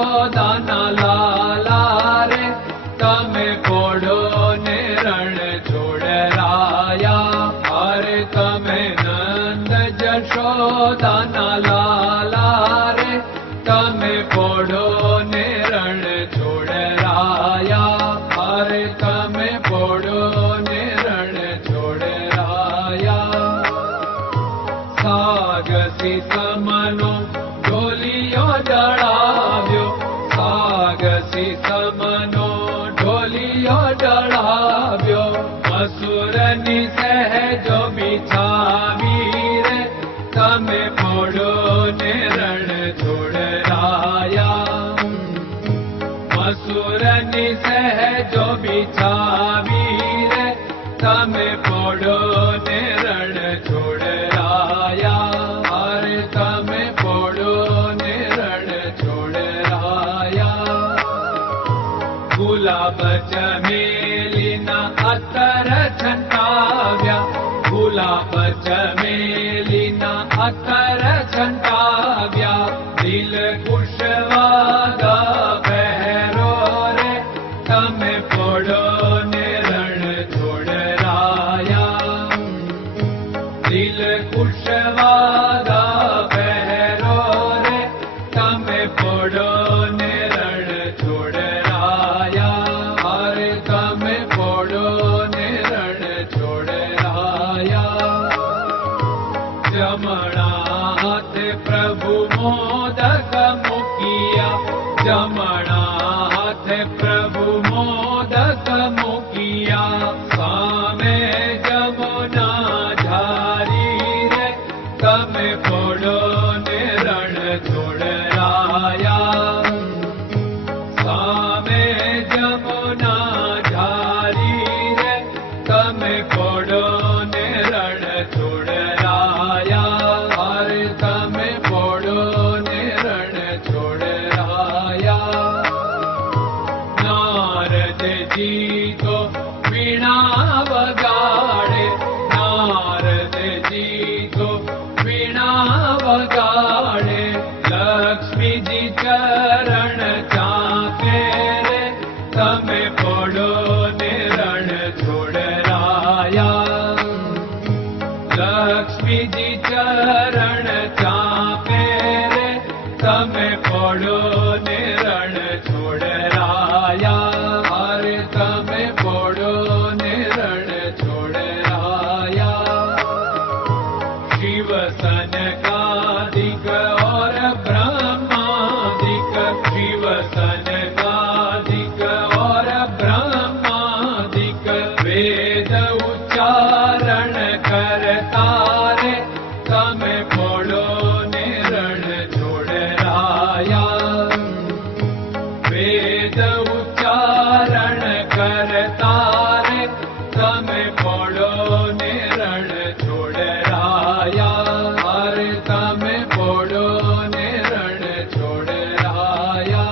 જશોદાના લાલા રે તમે પોડો ને રણ છોડરાયા. અરે તમે નંદ જશોદાના લાલા રે તમે પોડો ને રણ છોડરાયા. અરે તમે પોડો ને રણ છોડરાયા. સાગસી સમનો ઢોલિયો ડળાવ્યો, સાગસી સમનો ઢોલિયો ડળાવ્યો. મસૂરની સહેજો બિછાવી રે તમે પોડો ને રણ છોડરાયા. મસૂરની સહેજો બિછાવી રે તમે પોડો ને રણ છોડરાયા. અરે તમે પોડો ને રણ છોડરાયા. ગુલાબ ચમેલીના અત્તર છંટાવ્યા, ગુલાબ ચમેલીના અત્તર છંટાવ્યા. દિલ કુશવાદા પહેરો રે તમે પોડો ને રણ છોડરાયા. દિલ કુશવાદા પહેરો રે તમે પોડો ને રણ છોડરાયા. અરે તમે પોડો ને રણ છોડરાયા. જમણા હાથે પ્રભુ મોદક મૂકિયા, જમણા હાથે પ્રભુ મોદક મૂકિયા. સામે જમુના ઝારી રે તમે પોડો ને રણ છોડરાયા. સામે જમુના ઝારી રે તમે પોડો ને રણ છોડરાયા. અરે તમે પોડો ને રણ છોડરાયા. નારદજી તો વીણા વગાડે, નારદજી તો વીણા વગાડે. લક્ષ્મીજી ચરણ ચાકે રે તમે પોડો ને રણ છોડરાયા. લક્ષ્મીજી ચરણ ચાપે રે તમે પોડો ને રણ છોડરાયા. અરે તમે પોડો ને રણ છોડરાયા. શિવ સનકાદિક और ब्रह्मादिक, शिव सनकादिक और ब्रह्मादिक. वेद उच्चारण करता रे તમે પોડો ને રણ છોડરાયા. વેદ ઉચ્ચારણ કરતા રે તમે પોડો ને રણ છોડરાયા. અરે તમે પોડો ને રણ છોડરાયા.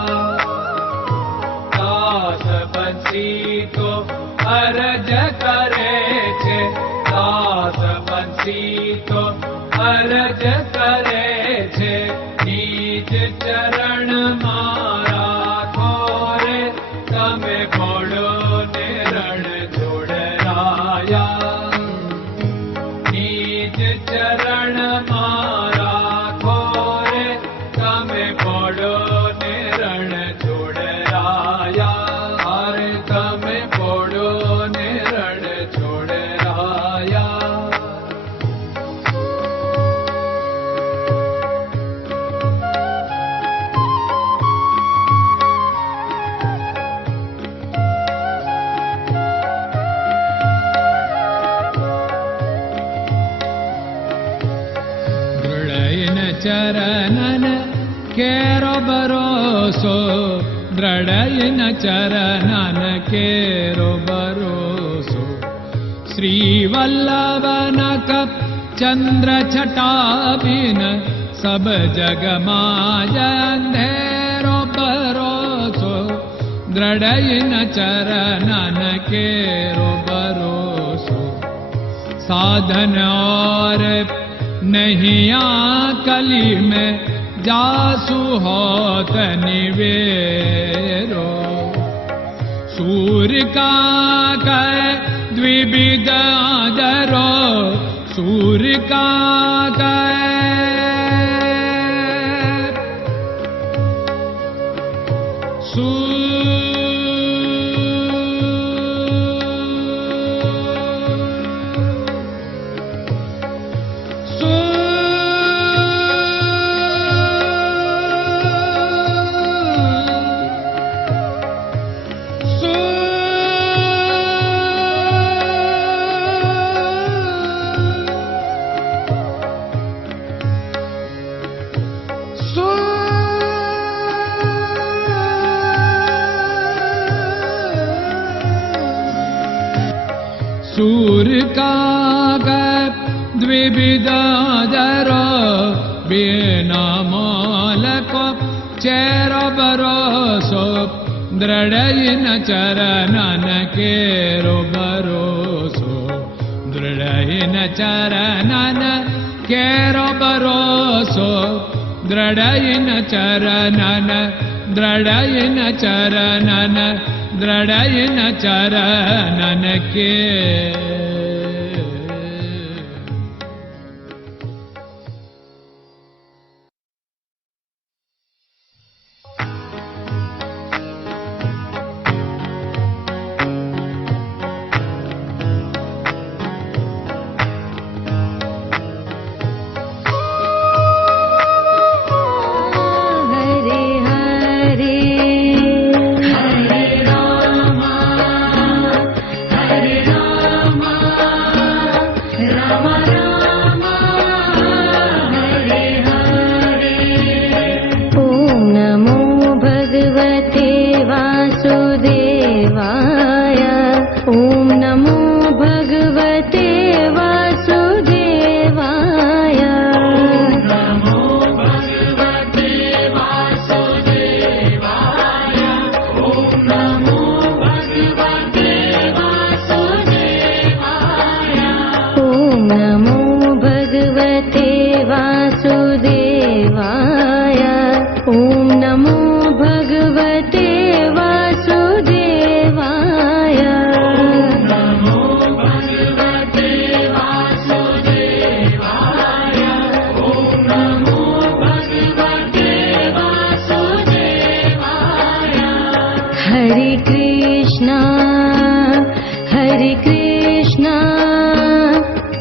દાસ બંસી તો અરજ કરે છે, દાસ બંસી તો અરજ કરે છે. નીચ ચરણ મારા ખોરે તમે પોડો ને રણ છોડરાયા. નીચ ચરણ મારા ખોરે તમે પોડો ને રણ છોડરાયા. અરે તમે પોડો ને રણ છોડરાયા. ચરણન કેરો ભરોસો, દ્રઢયન ચરણન કેરો ભરોસો. શ્રી વલ્લભન કપ ચંદ્ર છટાબિન સબ જગમાં અંધેરો ભરોસો. દ્રઢયન ચરણન કેરો ભરોસો. साधन और नहीं कली में जासु होत निवेरो। सूर्य का कै द्विविध आदरो, सूर्य का सूर्य का द्विविधादरो, बिना मोल को चेर भरोसो, दृढ़ चरणन केरो भरोसो, दृढ़ चरणन केरो भरोसो, दृढ़ चरणन, दृढ़ चरणन, दृढ़ चरणन के।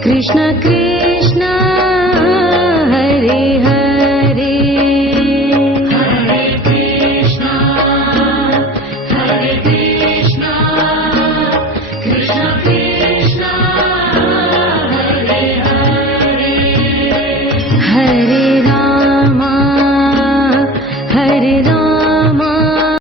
Krishna Krishna